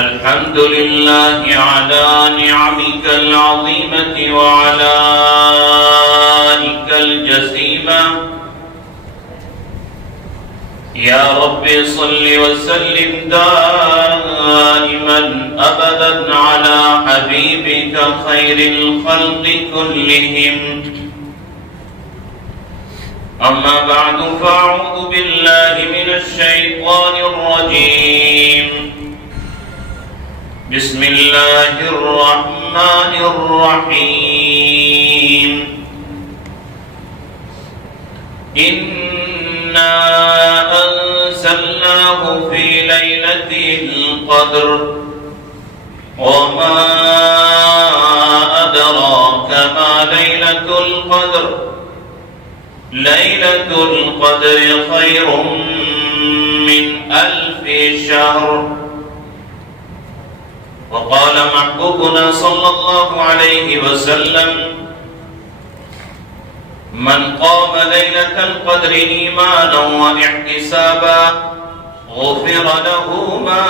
الحمد لله على نعمك العظيمة وعلى آلائك الجسيمة. يا رب صل وسلم دائما أبدا على حبيبك خير الخلق كلهم. أما بعد فأعوذ بالله من الشيطان الرجيم. بسم الله الرحمن الرحيم. إنا أنزلناه في ليلة القدر وما أدراك ما ليلة القدر. ليلة القدر خير من 1000 شهر. وقال محبوبنا صلى الله عليه وسلم: من قام ليلة القدر إيمانا واحتسابا غفر له ما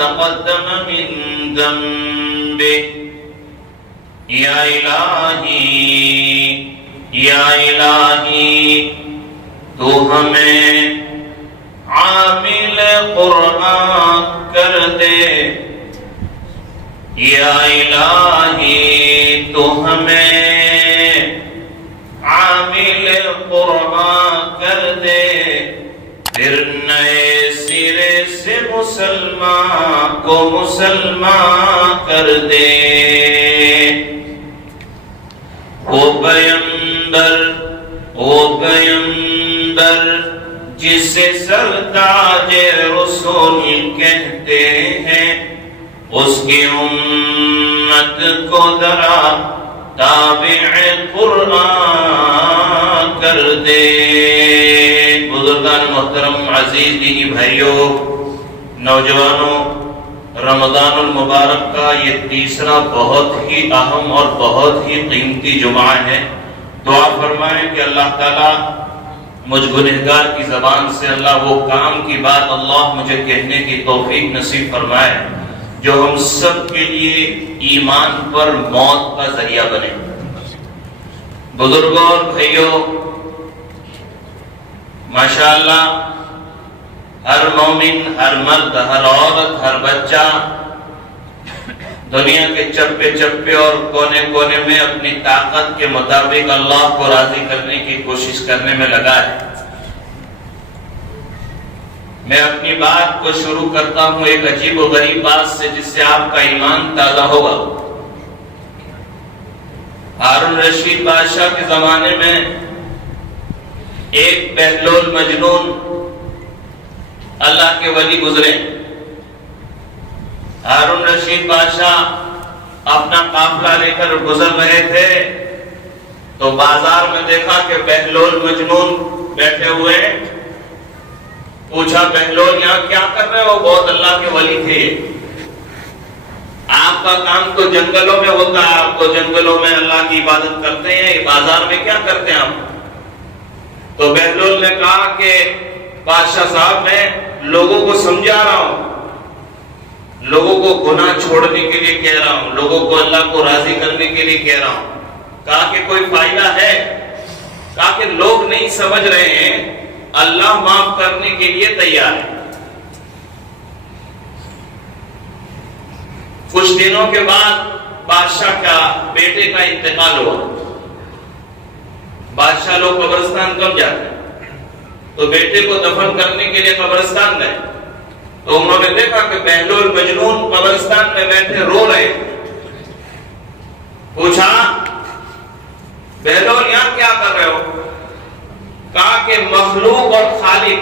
تقدم من ذنبه. يا إلہی تو ہمیں عامل قرآن کر دے. یا الہی تو ہمیں عامل قرآن کر دے. پھر نئے سرے سے مسلمان کو مسلمان کر دے. او پیمبر جسے سرتاج رسول کہتے ہیں، اس کی امت کو ذرا تابع قرآن کر دے. بزرگان محترم، عزیز دینی بھائیوں، نوجوانوں، رمضان المبارک کا یہ تیسرا بہت ہی اہم اور بہت ہی قیمتی جمعہ ہے. دعا فرمائیں کہ اللہ تعالیٰ مجھ گنہگار کی زبان سے اللہ وہ کام کی بات اللہ مجھے کہنے کی توفیق نصیب فرمائے جو ہم سب کے لیے ایمان پر موت کا ذریعہ بنے. بزرگوں اور بھائیوں، ماشاءاللہ ہر مومن، ہر مرد، ہر عورت، ہر بچہ دنیا کے چپے چپے اور کونے کونے میں اپنی طاقت کے مطابق اللہ کو راضی کرنے کی کوشش کرنے میں لگا ہے. میں اپنی بات کو شروع کرتا ہوں ایک عجیب و غریب بات سے جس سے آپ کا ایمان تازہ ہوگا. ہارون رشید بادشاہ کے زمانے میں ایک بہلول مجنون اللہ کے ولی گزرے. ہارون رشید بادشاہ اپنا قافلہ لے کر گزر رہے تھے تو بازار میں دیکھا کہ بہلول مجنون بیٹھے ہوئے. پوچھا: بہلول یہاں کیا کر رہے ہو؟ بہت اللہ کے ولی تھے. آپ کا کام تو جنگلوں میں ہوتا ہے، آپ تو جنگلوں میں اللہ کی عبادت کرتے ہیں، بازار میں کیا کرتے ہیں آپ؟ تو بہلول نے کہا کہ بادشاہ صاحب میں لوگوں کو سمجھا رہا ہوں، لوگوں کو گناہ چھوڑنے کے لیے کہہ رہا ہوں، لوگوں کو اللہ کو راضی کرنے کے لیے کہہ رہا ہوں. کہا کہ کوئی فائدہ ہے؟ کہا کہ لوگ نہیں سمجھ رہے ہیں، اللہ معاف کرنے کے لیے تیار ہے. کچھ دنوں کے بعد بادشاہ کا بیٹے کا انتقال ہوا. بادشاہ لوگ قبرستان کب جاتے ہیں تو بیٹے کو دفن کرنے کے لیے قبرستان گئے تو انہوں نے دیکھا کہ بہلول مجنون قبرستان میں بیٹھے رو رہے. پوچھا: بہلول یہاں کیا کر رہے ہو؟ کہا کہ مخلوق اور خالق،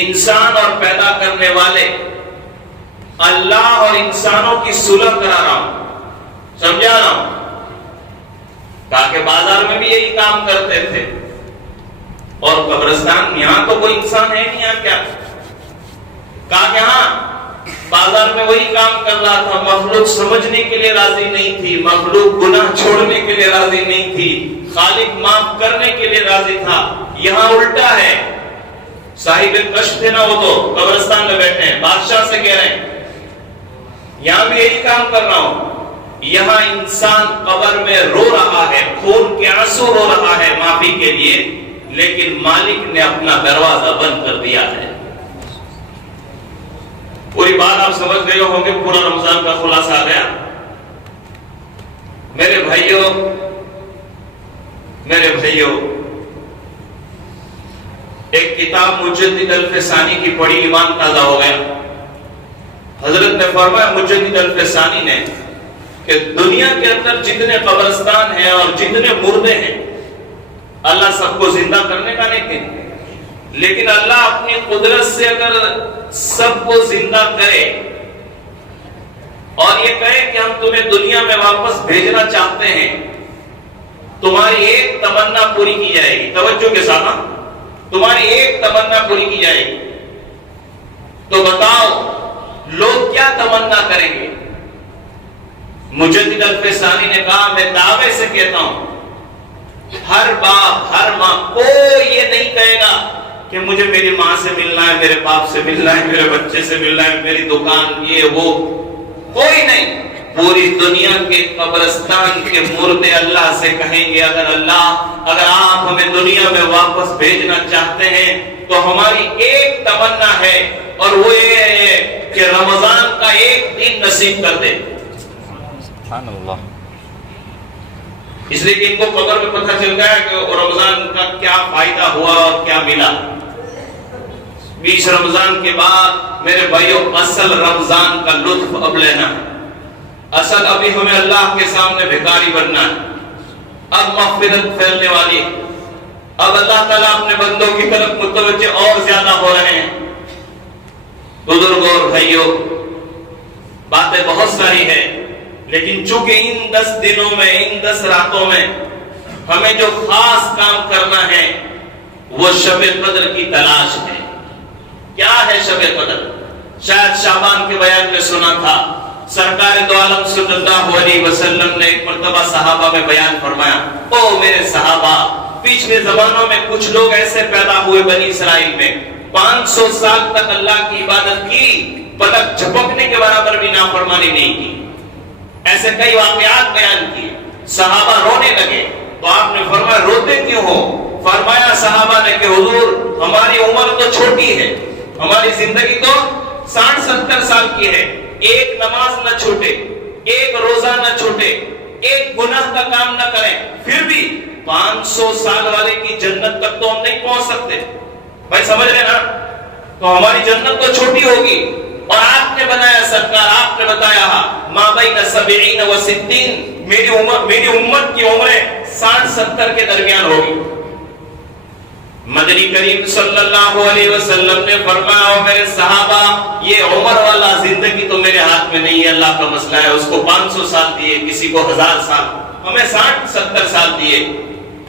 انسان اور پیدا کرنے والے اللہ اور انسانوں کی صلح کرا رہا ہوں، سمجھا رہا ہوں. کہا کہ بازار میں بھی یہی کام کرتے تھے اور قبرستان یہاں تو کوئی انسان ہے نہیں، یہاں کیا؟ کہا کہ ہاں بازار میں وہی کام کر رہا تھا. مخلوق سمجھنے کے لیے راضی نہیں تھی، مخلوق گناہ چھوڑنے کے لیے راضی نہیں تھی، خالق معاف کرنے کے لیے راضی تھا. یہاں الٹا ہے، صاحب کشف تھے نا وہ تو قبرستان میں بیٹھے ہیں، بادشاہ سے کہہ رہے ہیں یہاں بھی یہی کام کر رہا ہوں. یہاں انسان قبر میں رو رہا ہے, خون کے آنسو رو رہا ہے معافی کے لیے, لیکن مالک نے اپنا دروازہ بند کر دیا ہے. پوری بات آپ سمجھ گئے ہوں گے, پورا رمضان کا خلاصہ آ گیا. میرے بھائیوں, ایک کتاب مجدد الفسانی کی پڑھی, ایمان تازہ ہو گیا. حضرت نے فرمایا مجدد الفسانی نے کہ دنیا کے اندر جتنے قبرستان ہیں اور جتنے مردے ہیں, اللہ سب کو زندہ کرنے کا نہیں کہتے, لیکن اللہ اپنی قدرت سے اگر سب کو زندہ کرے اور یہ کہے کہ ہم تمہیں دنیا میں واپس بھیجنا چاہتے ہیں, تمہاری ایک تمنا پوری کی جائے گی. توجہ کے ساتھ, تمہاری ایک تمنا پوری کی جائے گی. تو بتاؤ لوگ کیا تمنا کریں گے؟ مجدد الفسانی نے کہا میں دعوے سے کہتا ہوں ہر باپ ہر ماں کوئی یہ نہیں کہے گا کہ مجھے میری ماں سے ملنا ہے, میرے باپ سے ملنا ہے, میرے بچے سے ملنا ہے, میری دکان یہ وہ, کوئی نہیں. پوری دنیا کے قبرستان کے مردے اللہ سے کہیں گے اگر آپ ہمیں دنیا میں واپس بھیجنا چاہتے ہیں تو ہماری ایک تمنا ہے, اور وہ یہ ہے کہ رمضان کا ایک دن نصیب کر دے. سبحان اللہ. اس لیے کہ ان کو قبر میں پتہ چل گیا کہ رمضان کا کیا فائدہ ہوا اور کیا ملا. 20 رمضان کے بعد میرے بھائیوں اصل رمضان کا لطف اب لینا ہے. اصل ابھی ہمیں اللہ کے سامنے بھکاری بننا ہے. اب مغفرت پھیلنے والی ہے. اب اللہ تعالیٰ اپنے بندوں کی طرف متوجہ اور زیادہ ہو رہے ہیں. بزرگوں اور بھائیوں, باتیں بہت ساری ہیں, لیکن چونکہ ان 10 دنوں میں, ان 10 راتوں میں ہمیں جو خاص کام کرنا ہے وہ شب قدر کی تلاش ہے. کیا ہے شب قدر؟ شاید شعبان کے بیان میں سنا تھا, سرکار دو عالم صلی اللہ علیہ وسلم نے ایک مرتبہ صحابہ میں بیان فرمایا, او میرے صحابہ, پچھلے زمانوں میں کچھ لوگ ایسے پیدا ہوئے بنی اسرائیل میں 500 سال تک اللہ کی عبادت کی, پلک جھپکنے کے برابر بھی نافرمانی نہیں کی. ایسے کئی واقعات بیان کیے. صحابہ رونے لگے تو آپ نے فرمایا روتے کیوں ہو؟ فرمایا صحابہ نے کہ حضور ہماری عمر تو چھوٹی ہے, ہماری زندگی تو 60-70 سال کی ہے, ایک نماز نہ چھوٹے, ایک روزہ نہ چھوٹے, ایک گناہ کا کام نہ کریں, پھر بھی 500 سال والے کی جنت تک تو ہم نہیں پہنچ سکتے. بھائی سمجھ رہے نا؟ تو ہماری جنت تو چھوٹی ہوگی, اور آپ نے بنایا سرکار, آپ نے بتایا ما بین 70 و 60, میری امت کی عمریں 60-70 کے درمیان ہوگی. مدنی کریم صلی اللہ علیہ وسلم نے فرمایا میرے صحابہ یہ عمر والا زندگی تو میرے ہاتھ میں نہیں ہے, اللہ کا مسئلہ ہے. اس کو 500 سال دیے, کسی کو 1000 سال, ہمیں 60-70 سال دیے.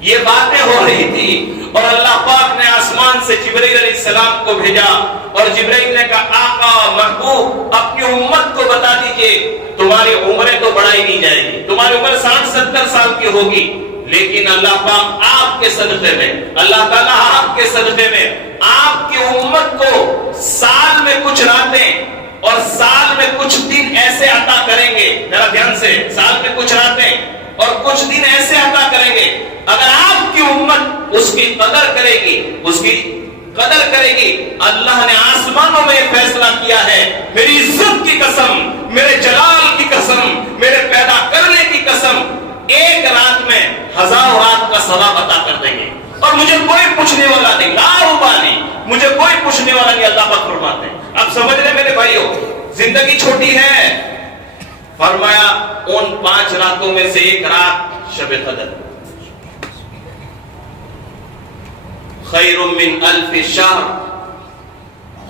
یہ باتیں ہو رہی تھی اور اللہ پاک نے آسمان سے جبرائیل علیہ السلام کو بھیجا, اور جبرائیل نے کہا آقا محبوب اپنی امت کو بتا دیجئے تمہاری عمریں تو بڑھائی نہیں جائے گی, تمہاری عمر 60-70 سال کی ہوگی, لیکن اللہ پاک آپ کے صدقے میں, اللہ تعالیٰ آپ کے صدقے میں آپ کی امت کو سال میں کچھ راتیں اور سال میں کچھ دن ایسے عطا کریں گے. ذرا دھیان سے, سال میں کچھ راتیں اور کچھ دن ایسے عطا کریں گے, اگر آپ کی امت اس کی قدر کرے گی, اس کی قدر کرے گی. اللہ نے آسمانوں میں فیصلہ کیا ہے, میری عزت کی قسم, میرے جلال کی قسم, میرے پیدا کرنے کی قسم, ایک رات میں 1000 رات کا ثواب عطا کر دیں گے, اور مجھے کوئی پوچھنے والا نہیں, لا ابالی, مجھے کوئی پوچھنے والا نہیں. اللہ پاک فرماتے ہیں. اب سمجھ رہے میرے بھائیوں, زندگی چھوٹی ہے. فرمایا ان 5 راتوں میں سے ایک رات شب قدر, خیر من 1000 شہر,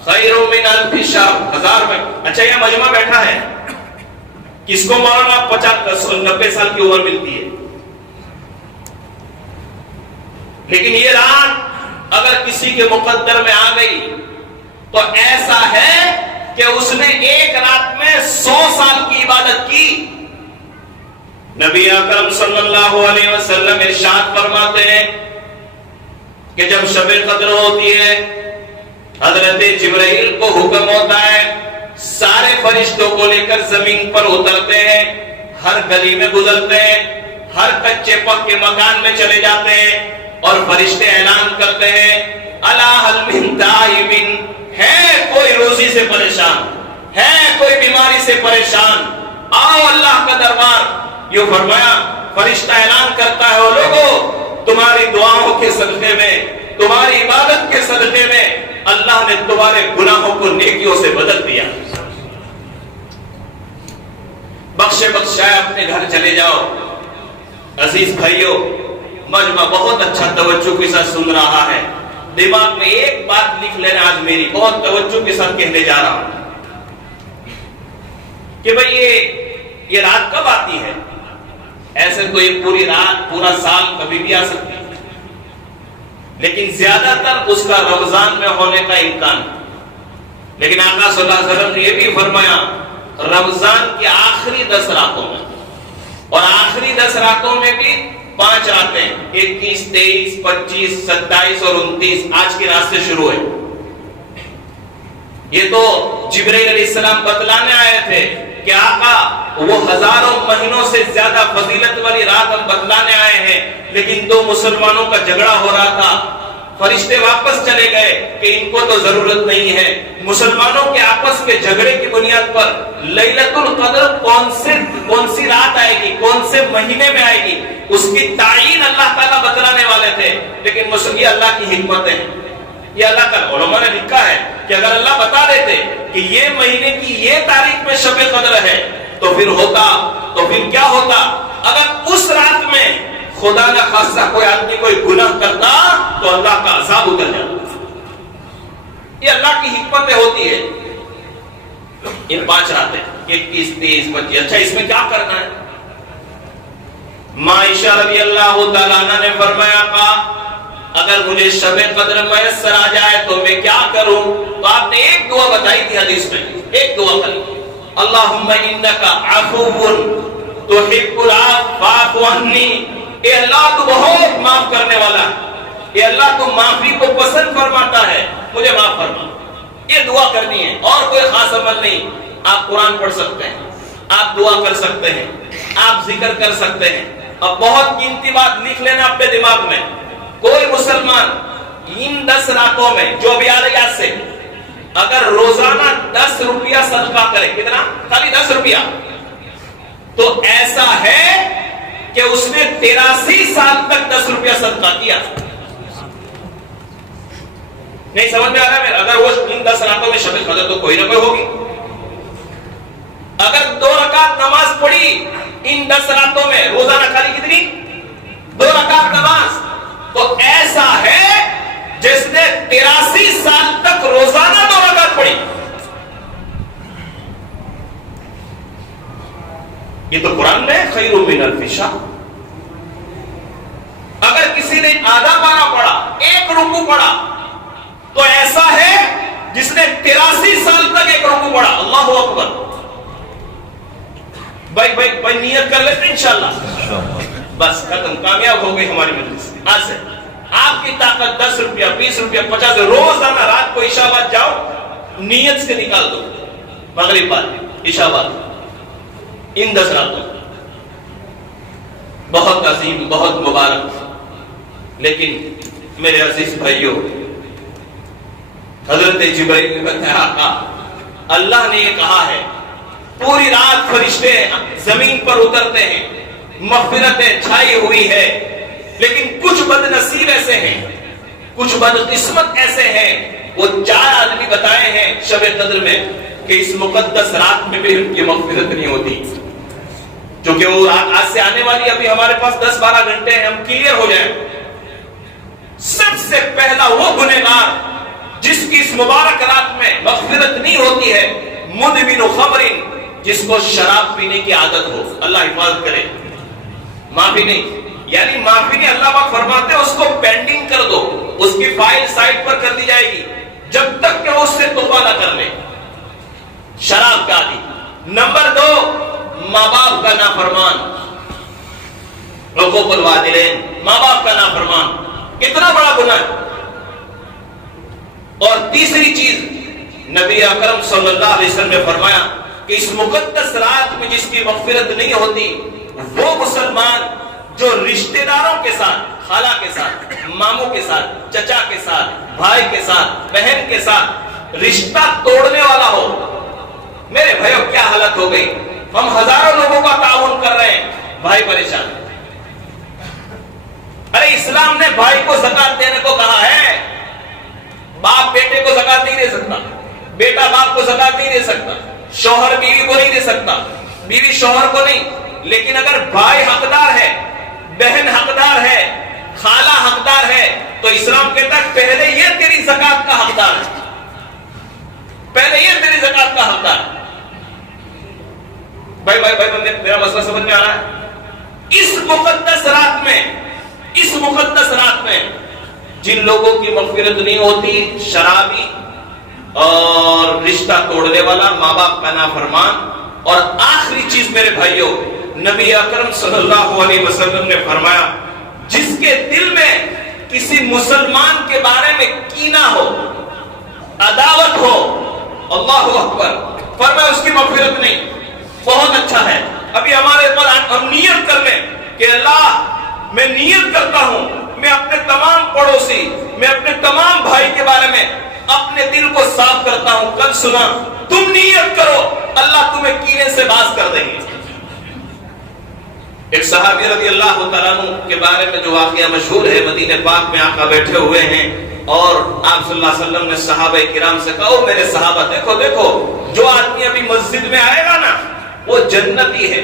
خیر من 1000 شہر, 1000 میں. اچھا یہ مجمع بیٹھا ہے, کس کو مولانا 50-90 سال کی عمر ملتی ہے, لیکن یہ رات اگر کسی کے مقدر میں آ گئی تو ایسا ہے کہ اس نے ایک رات میں 100 سال کی عبادت کی. نبی اکرم صلی اللہ علیہ وسلم ارشاد فرماتے ہیں کہ جب شب قدر ہوتی ہے حضرت جبرائیل کو حکم ہوتا ہے فرشتوں کو لے کر زمین پر اترتے ہیں، ہر گلی میں گزرتے ہیں، ہر کچے پکے مکان میں چلے جاتے ہیں، اور فرشتے اعلان کرتے ہیں الا هل من تائب، ہے کوئی روزی سے پریشان، ہے کوئی بیماری سے پریشان، آؤ اللہ کا دربار۔ یہ فرمایا فرشتہ اعلان کرتا ہے، او لوگوں تمہاری دعاؤں کے صدقے میں، تمہاری عبادت کے صدقے میں اللہ نے تمہارے گناہوں کو نیکیوں سے بدل دیا، بخشے بخشائے اپنے گھر چلے جاؤ۔ عزیز بھائیوں، مجمع بہت اچھا توجہ کے ساتھ سن رہا ہے، دماغ میں ایک بات لکھ لینا، آج میری بہت توجہ کے ساتھ کہنے جا رہا ہوں کہ بھئی یہ رات کب آتی ہے؟ ایسے تو یہ پوری رات پورا سال کبھی بھی آ سکتی ہے، لیکن زیادہ تر اس کا رمضان میں ہونے کا امکان، لیکن آقا صلی اللہ علیہ وسلم نے یہ بھی فرمایا رمضان کی آخری 10 راتوں میں، اور آخری 10 راتوں میں بھی 5 راتیں، 21، 23، 25، 27 اور 29 آج کی رات سے شروع ہے۔ یہ تو جبرائیل علیہ السلام بتلانے آئے تھے کہ آقا وہ ہزاروں مہینوں سے زیادہ فضیلت والی رات ہم بتلانے آئے ہیں، لیکن 2 مسلمانوں کا جھگڑا ہو رہا تھا، فرشتے واپس چلے گئے کہ ان کو تو ضرورت نہیں ہے۔ مسلمانوں کے آپس کے جھگڑے کی بنیاد پر لیلۃ القدر کون سی رات آئے گی، کون سے مہینے میں آئے گی، اس کی تعین اللہ تعالیٰ بتلانے والے تھے، لیکن یہ اللہ کی حکمت ہے، یہ اللہ کا، علماء نے لکھا ہے کہ اگر اللہ بتا دیتے کہ یہ مہینے کی یہ تاریخ میں شب قدر ہے تو پھر کیا ہوتا؟ اگر اس رات میں خدا نہ خاصہ کوئی آدمی کوئی گناہ کرتا تو اللہ کا عذاب اتر جاتا۔ یہ اللہ کی حکمتیں ہوتی ہے۔ ان 5 راتیں 21، 23، 25، اچھا اس میں کیا کرنا ہے؟ عائشہ رضی اللہ تعالیٰ عنہ نے فرمایا اگر مجھے شب قدر میسر آ جائے تو میں کیا کروں؟ تو آپ نے ایک دعا بتائی تھی حدیث میں، ایک دعا کری، اللہم انکا عفو تحب العفو فاعف عنی، اے اللہ تو بہت معاف کرنے والا ہے، اے اللہ تو معافی کو پسند فرماتا ہے، مجھے معاف فرما۔ یہ دعا کرنی ہے، اور کوئی خاص عمل نہیں۔ آپ قرآن پڑھ سکتے ہیں، آپ دعا کر سکتے ہیں، آپ ذکر کر سکتے ہیں۔ اب بہت قیمتی بات لکھ لینا اپنے دماغ میں، کوئی مسلمان ان 10 راتوں میں جو بھی آ رہی آج سے اگر روزانہ 10 روپیہ صدقہ کرے، کتنا؟ خالی 10 روپیہ، تو ایسا ہے کہ اس نے 83 سال تک 10 روپیہ صدقہ کیا۔ نہیں سمجھ میں آ رہا ہے؟ اگر وہ ان 10 راتوں میں شب قدر تو کوئی نہ کوئی ہوگی، اگر 2 رکعت نماز پڑھی ان 10 راتوں میں روزانہ، خالی کتنی؟ 2 رکعت نماز، تو ایسا ہے جس نے 83 سال تک روزانہ 2 رکعت پڑھی۔ یہ تو قرآن میں خیر من الف شہر۔ اگر کسی نے آدھا پارہ پڑھا، 1 رکوع پڑھا، تو ایسا ہے جس نے 83 سال تک 1 رکوع پڑھا۔ اللہ اکبر۔ بھائی نیت کر لیتے انشاءاللہ، بس ختم، کامیاب ہو گئی ہماری مجلس۔ آج سے آپ کی طاقت 10 روپیہ، 20 روپیہ، 50، روزانہ رات کو عشاء بعد جاؤ، نیت سے نکال دو، مغرب بعد، عشاء بعد، ان 10 راتوں بہت عظیم، بہت مبارک۔ لیکن میرے عزیز بھائیوں، حضرت جبرائیل نے بتایا اللہ نے یہ کہا ہے پوری رات فرشتے زمین پر اترتے ہیں، مغفرتیں چھائی ہوئی ہے، لیکن کچھ بد نصیب ایسے ہیں، کچھ بدقسمت ایسے ہیں، وہ 4 آدمی بتائے ہیں شب قدر میں کہ اس مقدس رات میں بھی ان کی مغفرت نہیں ہوتی، کیونکہ وہ رات آج سے آنے والی، ابھی ہمارے پاس 10-12 گھنٹے ہیں، ہم کلیئر ہو جائیں۔ سب سے پہلا وہ گنہگار جس کی اس مبارک رات میں مغفرت نہیں ہوتی ہے، مدمن خمر، جس کو شراب پینے کی عادت ہو، اللہ حفاظت کرے۔ معافی نہیں، یعنی معافی نہیں، اللہ پاک فرماتے ہیں اس کو پینڈنگ کر دو، اس کی فائل سائٹ پر کر دی جائے گی جب تک کہ وہ اس سے توبہ نہ کر لے۔ شراب کا عادی۔ نمبر 2، ماں باپ کا نافرمان، عقوق الوالدین، ماں باپ کا نافرمان، کتنا بڑا گناہ ہے۔ اور تیسری چیز، نبی اکرم صلی اللہ علیہ وسلم نے فرمایا کہ اس مقدس رات میں جس کی مغفرت نہیں ہوتی وہ مسلمان جو رشتہ داروں کے ساتھ، خالہ کے ساتھ، ماموں کے ساتھ، چچا کے ساتھ، بھائی کے ساتھ، بہن کے ساتھ رشتہ توڑنے والا ہو. میرے بھائیو کیا حالت ہو گئی. ہم ہزاروں لوگوں کا تعاون کر رہے ہیں، بھائی پریشان. ارے اسلام نے بھائی کو زکات دینے کو کہا ہے. باپ بیٹے کو زکات نہیں دے سکتا، بیٹا باپ کو زکات نہیں دے سکتا، شوہر بیوی کو نہیں دے سکتا، بیوی شوہر کو نہیں. لیکن اگر بھائی حقدار ہے، بہن حقدار ہے، خالہ حقدار ہے، تو اسلام کہتا ہے پہلے یہ تیری زکات کا حقدار ہے، پہلے یہ تیری زکات کا حقدار ہے. بھائی میرا مسئلہ سمجھ میں آ رہا ہے. اس مقدس رات میں جن لوگوں کی مغفرت نہیں ہوتی، شرابی اور رشتہ توڑنے والا، ماں باپ کا نافرمان. اور آخری چیز میرے بھائیوں، نبی اکرم صلی اللہ علیہ وسلم نے فرمایا جس کے دل میں کسی مسلمان کے بارے میں کینہ ہو، عداوت ہو، اللہ اکبر، فرمایا اس کی مغفرت نہیں. بہت اچھا ہے. ابھی ہمارے پر ہم نیت کر لیں کہ اللہ میں نیت کرتا ہوں، میں اپنے تمام پڑوسی، میں اپنے تمام بھائی کے بارے میں اپنے دل کو صاف کرتا ہوں. کل سنا تم نیت کرو، اللہ تمہیں کینے سے باز کر دیں گے. ایک صحابی رضی اللہ تعالیٰ عنہ کے بارے میں جو واقعہ مشہور ہے، مدینہ پاک میں آقا بیٹھے ہوئے ہیں اور آپ صلی اللہ علیہ وسلم نے صحابہ کرام سے کہا، او میرے صحابہ دیکھو جو آدمی ابھی مسجد میں آئے گا نا وہ جنتی ہے.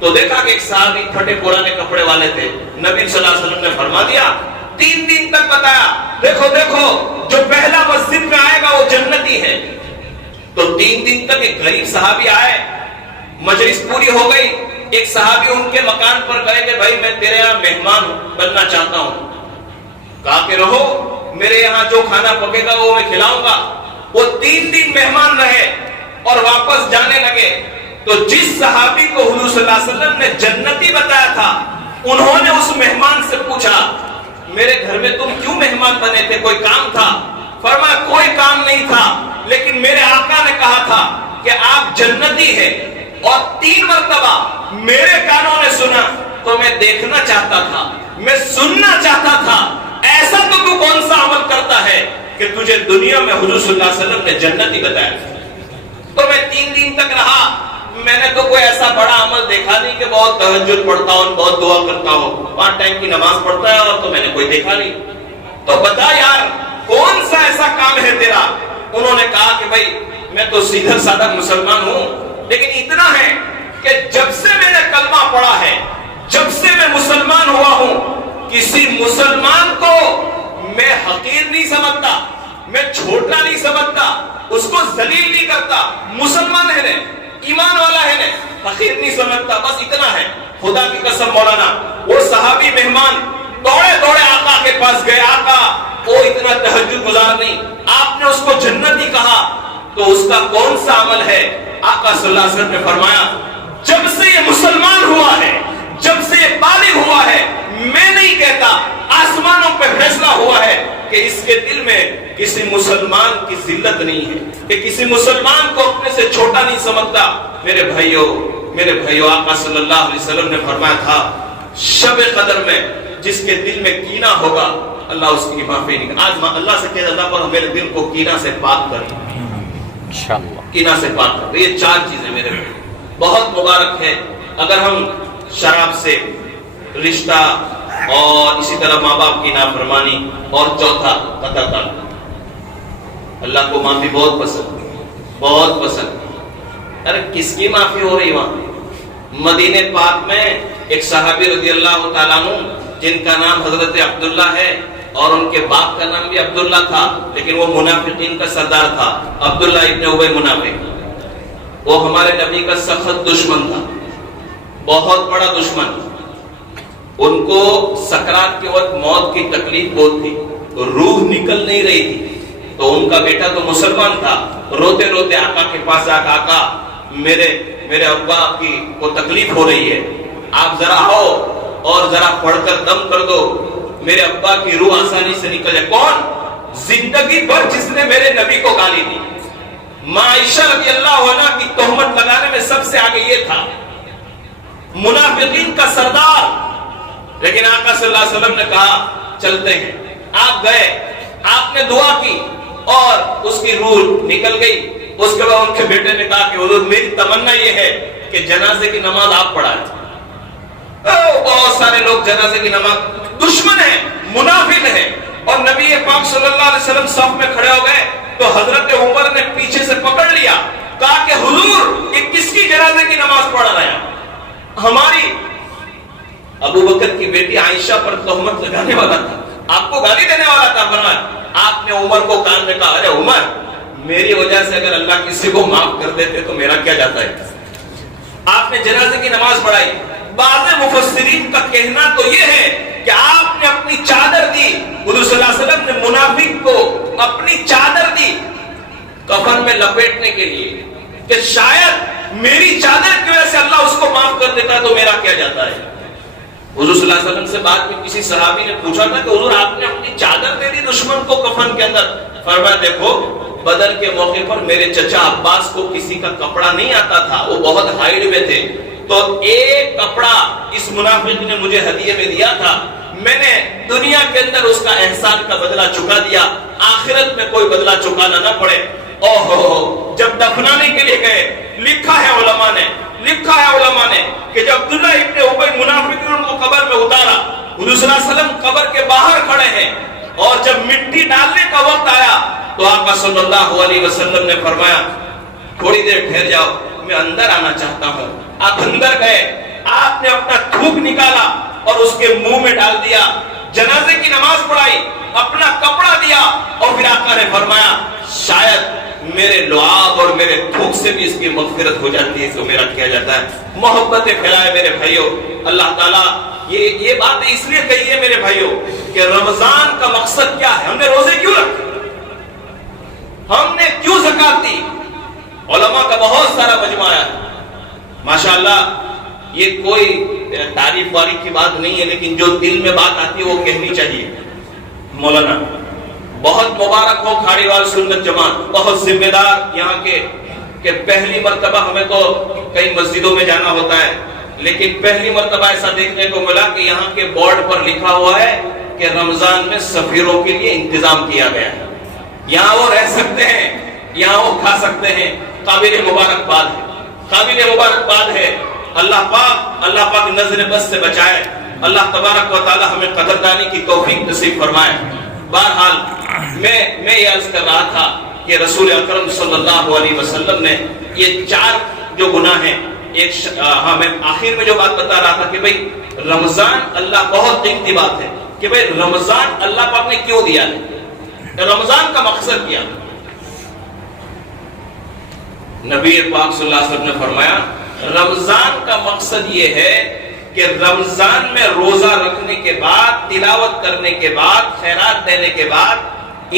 تو دیکھا کہ ایک صحابی پھٹے پرانے کپڑے والے تھے. نبی صلی اللہ علیہ وسلم نے فرما دیا، 3 دن تک بتایا، دیکھو جو پہلا مسجد میں آئے گا وہ جنتی ہے. تو 3 دن تک ایک غریب صحابی آئے، مجلس پوری ہو گئی. ایک صحابی ان کے مکان پر گئے کہ بھائی میں تیرے یہاں مہمان بننا چاہتا ہوں. کہا کہ رہو، میرے یہاں جو کھانا پکے گا وہ میں کھلاؤں گا. وہ 3 دن مہمان رہے اور واپس جانے لگے. تو جس صحابی کو حضور صلی اللہ علیہ وسلم نے جنتی بتایا تھا، انہوں نے اس مہمان سے پوچھا میرے گھر میں تم کیوں مہمان بنے تھے، کوئی کام تھا؟ فرمایا کوئی کام نہیں تھا، لیکن میرے آقا نے کہا تھا کہ آپ جنتی ہیں. اور 3 مرتبہ میرے کانوں نے سنا تو میں دیکھنا چاہتا تھا، میں سننا چاہتا تھا. ایسا تو کون سا عمل کرتا ہے کہ تجھے دنیا میں حضور صلی اللہ علیہ وسلم نے جنتی بتایا؟ تو میں 3 دن تک رہا. میں نے تو کوئی ایسا بڑا عمل دیکھا نہیں کہ بہت تہجد پڑھتا ہوں، بہت دعا کرتا ہوں، 5 ٹائم کی نماز پڑھتا ہے، اور تو میں نے کوئی دیکھا نہیں. تو بتا یار کون سا ایسا کام ہے تیرا؟ انہوں نے کہا کہ بھائی میں تو سیدھا سادہ مسلمان ہوں، لیکن اتنا ہے کہ جب سے میں نے کلمہ پڑھا ہے، جب سے میں مسلمان ہوا ہوں، کسی مسلمان کو میں حقیر نہیں سمجھتا، میں چھوٹا نہیں سمجھتا، اس کو ذلیل نہیں کرتا. مسلمان ہے نا، ایمان والا ہے نا، حقیر نہیں سمجھتا. بس اتنا ہے. خدا کی قسم مولانا، وہ صحابی مہمان دوڑے آقا کے پاس گئے. آقا وہ اتنا تہجد گزار نہیں، آپ نے اس کو جنتی کہا، تو اس کا کون سا عمل ہے؟ آقا صلی اللہ علیہ وسلم نے فرمایا جب سے یہ مسلمان ہوا ہے، جب سے یہ بالغ ہوا ہے، میں نہیں کہتا، آسمانوں پہ فیصلہ ہوا ہے کہ اس کے دل میں کسی مسلمان کی ذلت نہیں ہے، کہ کسی مسلمان کو اپنے سے چھوٹا نہیں سمجھتا. میرے بھائیو آقا صلی اللہ علیہ وسلم نے فرمایا تھا شب قدر میں جس کے دل میں کینہ ہوگا اللہ اس کی معافی نہیں. آج اللہ سے کہہ اللہ پر میرے دل کو کینہ سے پاک کر، انشاءاللہ کینہ سے پاک کر. یہ 4 چیزیں میرے بھائی بہت مبارک ہے. اگر ہم شراب سے، رشتہ، اور اسی طرح ماں باپ کی نافرمانی، اور چوتھا قطع تعلق. اللہ کو معافی بہت پسند. ارے کس کی معافی ہو رہی وہاں؟ مدینہ پاک میں ایک صحابی رضی اللہ تعالیٰ عنہ جن کا نام حضرت عبداللہ ہے، اور ان کے باپ کا نام بھی عبداللہ تھا، لیکن وہ منافقین کا سردار تھا، عبداللہ ابن ابی منافق. وہ ہمارے نبی کا سخت دشمن تھا، بہت بڑا دشمن. ان کو سکرات کے وقت موت کی تکلیف بہت تھی، روح نکل نہیں رہی تھی. تو ان کا بیٹا تو مسلمان تھا، روتے روتے آقا کے پاس آ، آقا میرے ابا کی کو تکلیف ہو رہی ہے، آپ ذرا آؤ اور ذرا پڑھ کر دم کر دو، میرے ابا کی روح آسانی سے نکل جائے. کون؟ زندگی بھر جس نے میرے نبی کو گالی دی، ماں عائشہ رضی اللہ عنہ کی تہمت لگانے میں سب سے آگے یہ تھا، منافقین کا سردار. لیکن آقا صلی اللہ علیہ وسلم نے کہا چلتے ہیں. آپ گئے، آپ نے دعا کی اور اس کی روح نکل گئی. اس کے بعد ان کے بیٹے نے کہا کہ حضور میری تمنا یہ ہے کہ جنازے کی نماز آپ پڑھائیں. بہت سارے لوگ جنازے کی نماز، دشمن ہیں، منافق ہیں. اور نبی پاک صلی اللہ علیہ وسلم صف میں کھڑے ہو گئے تو حضرت عمر نے پیچھے سے پکڑ لیا، کہا کہ حضور یہ کس کی جنازے کی نماز پڑھ رہا ہے؟ ہماری ابو بکر کی بیٹی عائشہ پر تہمت لگانے والا تھا، آپ کو گالی دینے والا تھا. فرمایا آپ نے عمر کو کان میں کہا ارے عمر میری وجہ سے اگر اللہ کسی کو معاف کر دیتے تو میرا کیا جاتا ہے. آپ نے جنازے کی نماز پڑھائی. بعض مفسرین کا کہنا تو یہ ہے کہ آپ نے اپنی چادر دی، حضور صلی اللہ علیہ وسلم نے منافق کو اپنی چادر دی کفن میں لپیٹنے کے لیے کہ شاید میری چادر کی وجہ سے اللہ اس کو معاف کر دیتا تو میرا کیا جاتا ہے. حضور صلی اللہ علیہ وسلم سے بعد میں کسی صحابی نے پوچھا تھا کہ حضور آپ نے اپنی چادر دے دی دشمن کو کفن کے اندر. فرمایا دیکھو بدر کے موقع پر میرے چچا عباس کو کسی کا کپڑا نہیں آتا تھا، وہ بہت ہائٹ میں تھے، تو ایک کپڑا اس منافق نے مجھے ہدیے میں دیا تھا، میں نے دنیا کے اندر اس کا احسان کا بدلہ چکا دیا، آخرت میں کوئی بدلہ چکانا نہ پڑے. اوہو جب دفنانے کے لیے گئے لکھا ہے علماء نے کہ جب عبداللہ ابن ابی منافق نے ان کو قبر میں اتارا، حضور صلی اللہ علیہ وسلم قبر کے باہر کھڑے ہیں اور جب مٹی ڈالنے کا وقت آیا تو آقا صلی اللہ علیہ وسلم نے فرمایا تھوڑی دیر ٹھہر جاؤ میں اندر آنا چاہتا ہوں. آپ اندر گئے، آپ نے اپنا تھوک نکالا اور اس کے منہ میں ڈال دیا، جنازے کی نماز پڑھائی، اپنا کپڑا دیا اور پھر آقا نے فرمایا شاید میرے لعاب اور میرے تھوک سے بھی اس کی مغفرت ہو جاتی ہے تو میرا کیا جاتا ہے. محبت پھیلائے میرے بھائیوں. اللہ تعالیٰ یہ بات اس لیے کہی ہے میرے بھائیوں کہ رمضان کا مقصد کیا ہے، ہم نے روزے کیوں رکھے، ہم نے کیوں زکات دی. علماء کا بہت سارا مجمع ہے ماشاءاللہ. یہ کوئی تعریف والی کی بات نہیں ہے لیکن جو دل میں بات آتی ہے وہ کہنی چاہیے. مولانا بہت مبارک ہو کھاڑی وال سنت جماعت، بہت ذمہ دار یہاں کے کہ پہلی مرتبہ ہمیں تو کئی مسجدوں میں جانا ہوتا ہے لیکن پہلی مرتبہ ایسا دیکھنے کو ملا کہ یہاں کے بورڈ پر لکھا ہوا ہے کہ رمضان میں سفیروں کے لیے انتظام کیا گیا ہے، یہاں وہ رہ سکتے ہیں، یہاں وہ کھا سکتے ہیں. قابل مبارکباد ہے. اللہ پاک نظر بس سے بچائے. اللہ تبارک و تعالی ہمیں قدردانی کی توفیق نصیب فرمائے. بہرحال میں یہ عرض کر رہا تھا کہ رسول اکرم صلی اللہ علیہ وسلم نے یہ 4 جو گناہ ہیں، میں آخر میں جو بات بتا رہا تھا کہ بھئی رمضان اللہ بہت قیمتی بات ہے کہ بھئی رمضان اللہ پاک نے کیوں دیا ہے، رمضان کا مقصد کیا. نبی پاک صلی اللہ علیہ وسلم نے فرمایا رمضان کا مقصد یہ ہے کہ رمضان میں روزہ رکھنے کے بعد، تلاوت کرنے کے بعد، خیرات دینے کے بعد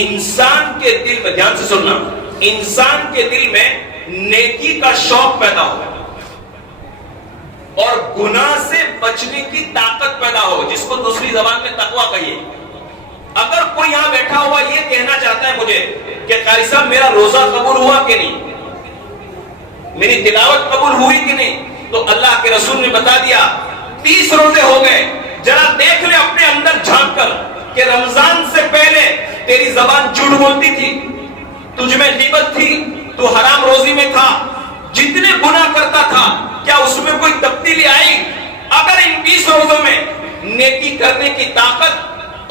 انسان کے دل میں، دھیان سے سننا، انسان کے دل میں نیکی کا شوق پیدا ہو اور گناہ سے بچنے کی طاقت پیدا ہو، جس کو دوسری زبان میں تقویٰ کہیے. اگر کوئی یہاں بیٹھا ہوا یہ کہنا چاہتا ہے مجھے کہ قاری صاحب میرا روزہ قبول ہوا کہ نہیں، میری تلاوت قبول ہوئی کہ نہیں، تو اللہ کے رسول نے بتا دیا 30 روزے ہو گئے. ذرا دیکھ لے اپنے اندر جھانک کر کہ رمضان سے پہلے تیری زبان جھوٹ بولتی تھی، تجھ میں غیبت تھی، تو حرام روزی میں تھا، جتنے گناہ کرتا تھا کیا اس میں کوئی تبدیلی آئی؟ اگر ان 20 روزوں میں نیکی کرنے کی طاقت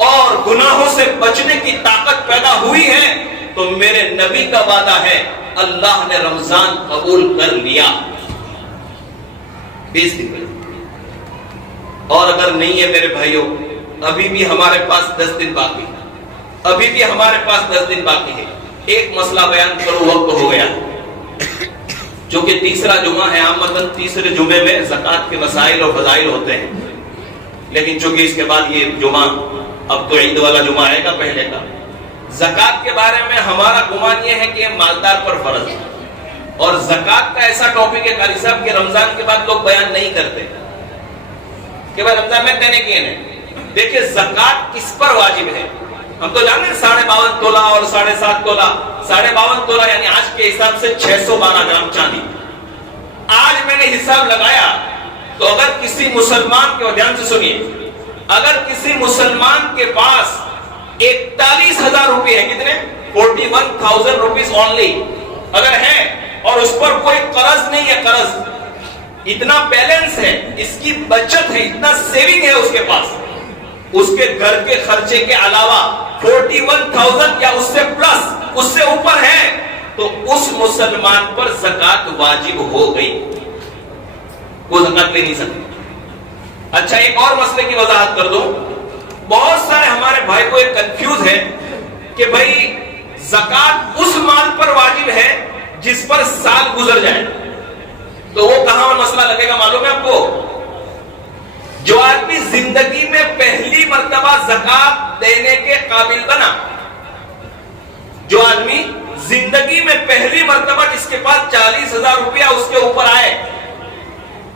اور گناہوں سے بچنے کی طاقت پیدا ہوئی ہے تو میرے نبی کا وعدہ ہے اللہ نے رمضان قبول کر لیا. 20 دن میں. اور اگر نہیں ہے میرے بھائیوں ابھی بھی ہمارے پاس 10 دن باقی ہے، ابھی بھی ہمارے پاس 10 دن باقی ہے. ایک مسئلہ بیان کرو، وقت ہو گیا. جو کہ تیسرا جمعہ ہے، عامتاً تیسرے جمعے میں زکوٰۃ کے مسائل اور فضائل ہوتے ہیں، لیکن چونکہ اس کے بعد یہ جمعہ اب تو عید والا جمعہ آئے گا پہلے کا. زکوٰۃ کے بارے میں ہمارا گمان یہ ہے کہ یہ مالدار پر فرض ہے، اور زکوٰۃ کا ایسا ٹاپک ہے قاری صاحب کہ رمضان کے بعد لوگ بیان نہیں کرتے کہ بھائی رمضان میں دینے کیے نہیں. دیکھیں زکوٰۃ کس پر واجب ہے؟ ہم تو جانتے ہیں 52.5 تولہ اور 7.5 تولہ. 52.5 تولہ یعنی آج کے حساب سے 612 گرام چاندی. آج میں نے حساب لگایا تو اگر کسی مسلمان کے, دھیان سے سنیے, اگر کسی مسلمان کے پاس 41,000 روپے ہے, کتنے, 41,000 روپیز اونلی اگر ہے, اور اس پر کوئی قرض نہیں ہے, قرض, اتنا بیلنس ہے, اس کی بچت ہے, اتنا سیونگ ہے اس کے پاس, اس کے گھر کے خرچے کے علاوہ 41,000 یا اس سے پلس, اس سے اوپر ہے, تو اس مسلمان پر زکات واجب ہو گئی, وہ زکات لے نہیں سکتے. اچھا, ایک اور مسئلے کی وضاحت کر دوں. بہت سارے ہمارے بھائی کو ایک کنفیوز ہے کہ بھائی زکات اس مال پر واجب ہے جس پر سال گزر جائے. تو وہ کہاں مسئلہ لگے گا معلوم ہے آپ کو؟ جو آدمی زندگی میں پہلی مرتبہ زکات دینے کے قابل بنا, جو آدمی زندگی میں پہلی مرتبہ جس کے پاس 40,000 روپیہ اس کے اوپر آئے,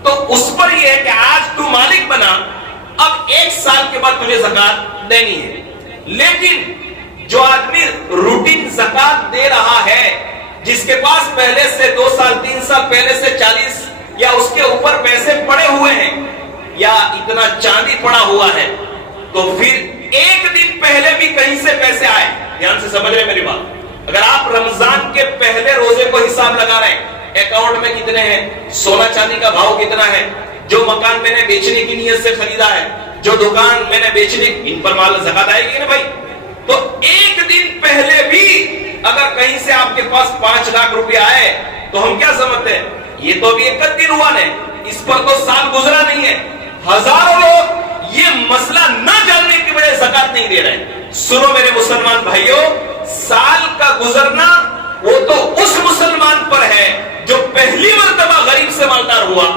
تو اس پر یہ ہے کہ آج تو مالک بنا, اب 1 سال کے بعد تجھے زکات دینی ہے. لیکن جو آدمی روٹین زکات دے رہا ہے, جس کے پاس پہلے سے 2 سال 3 سال پہلے سے 40 یا اس کے اوپر پیسے پڑے ہوئے ہیں, یا اتنا چاندی پڑا ہوا ہے, تو پھر 1 دن پہلے بھی کہیں سے پیسے آئے, دھیان سے سمجھ رہے میری بات. اگر آپ رمضان کے پہلے روزے کو حساب لگا رہے ہیں, اکاؤنٹ میں کتنے ہیں, سونا چاندی کا بھاؤ کتنا ہے, جو مکان میں نے بیچنے کی نیت سے خریدا ہے, جو دکان میں نے بیچنے, ان پر مال زکات آئے گی نا بھائی. تو 1 دن پہلے بھی اگر کہیں سے آپ کے پاس 5 لاکھ روپے آئے, تو ہم کیا سمجھتے ہیں, یہ تو ابھی 1 دن ہوا ہے, اس پر تو سال گزرا نہیں ہے. ہزاروں لوگ یہ مسئلہ نہ جاننے کی وجہ سے زکات نہیں دے رہے. سنو میرے مسلمان بھائیوں, سال کا گزرنا وہ تو اس مسلمان پر ہے جو پہلی مرتبہ غریب سے مالدار ہوا,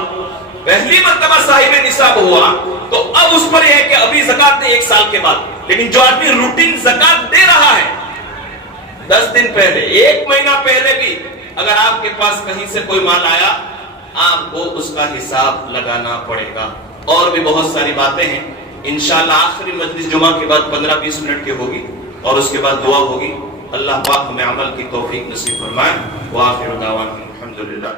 پہلی مرتبہ صاحب نصاب ہوا, تو اب اس پر یہ ہے کہ ابھی زکات دے 1 سال کے بعد. لیکن جو آدمی روٹین زکات دے رہا ہے 10 دن پہلے, 1 مہینہ پہلے بھی اگر آپ کے پاس کہیں سے کوئی مال آیا, آپ کو اس کا حساب لگانا پڑے گا. اور بھی بہت ساری باتیں ہیں, انشاءاللہ آخری مجلس جمعہ کے بعد 15-20 منٹ کی ہوگی, اور اس کے بعد دعا ہوگی. اللہ پاک ہمیں عمل کی توفیق نصیب فرمائے. وآخر دعوانا الحمدللہ.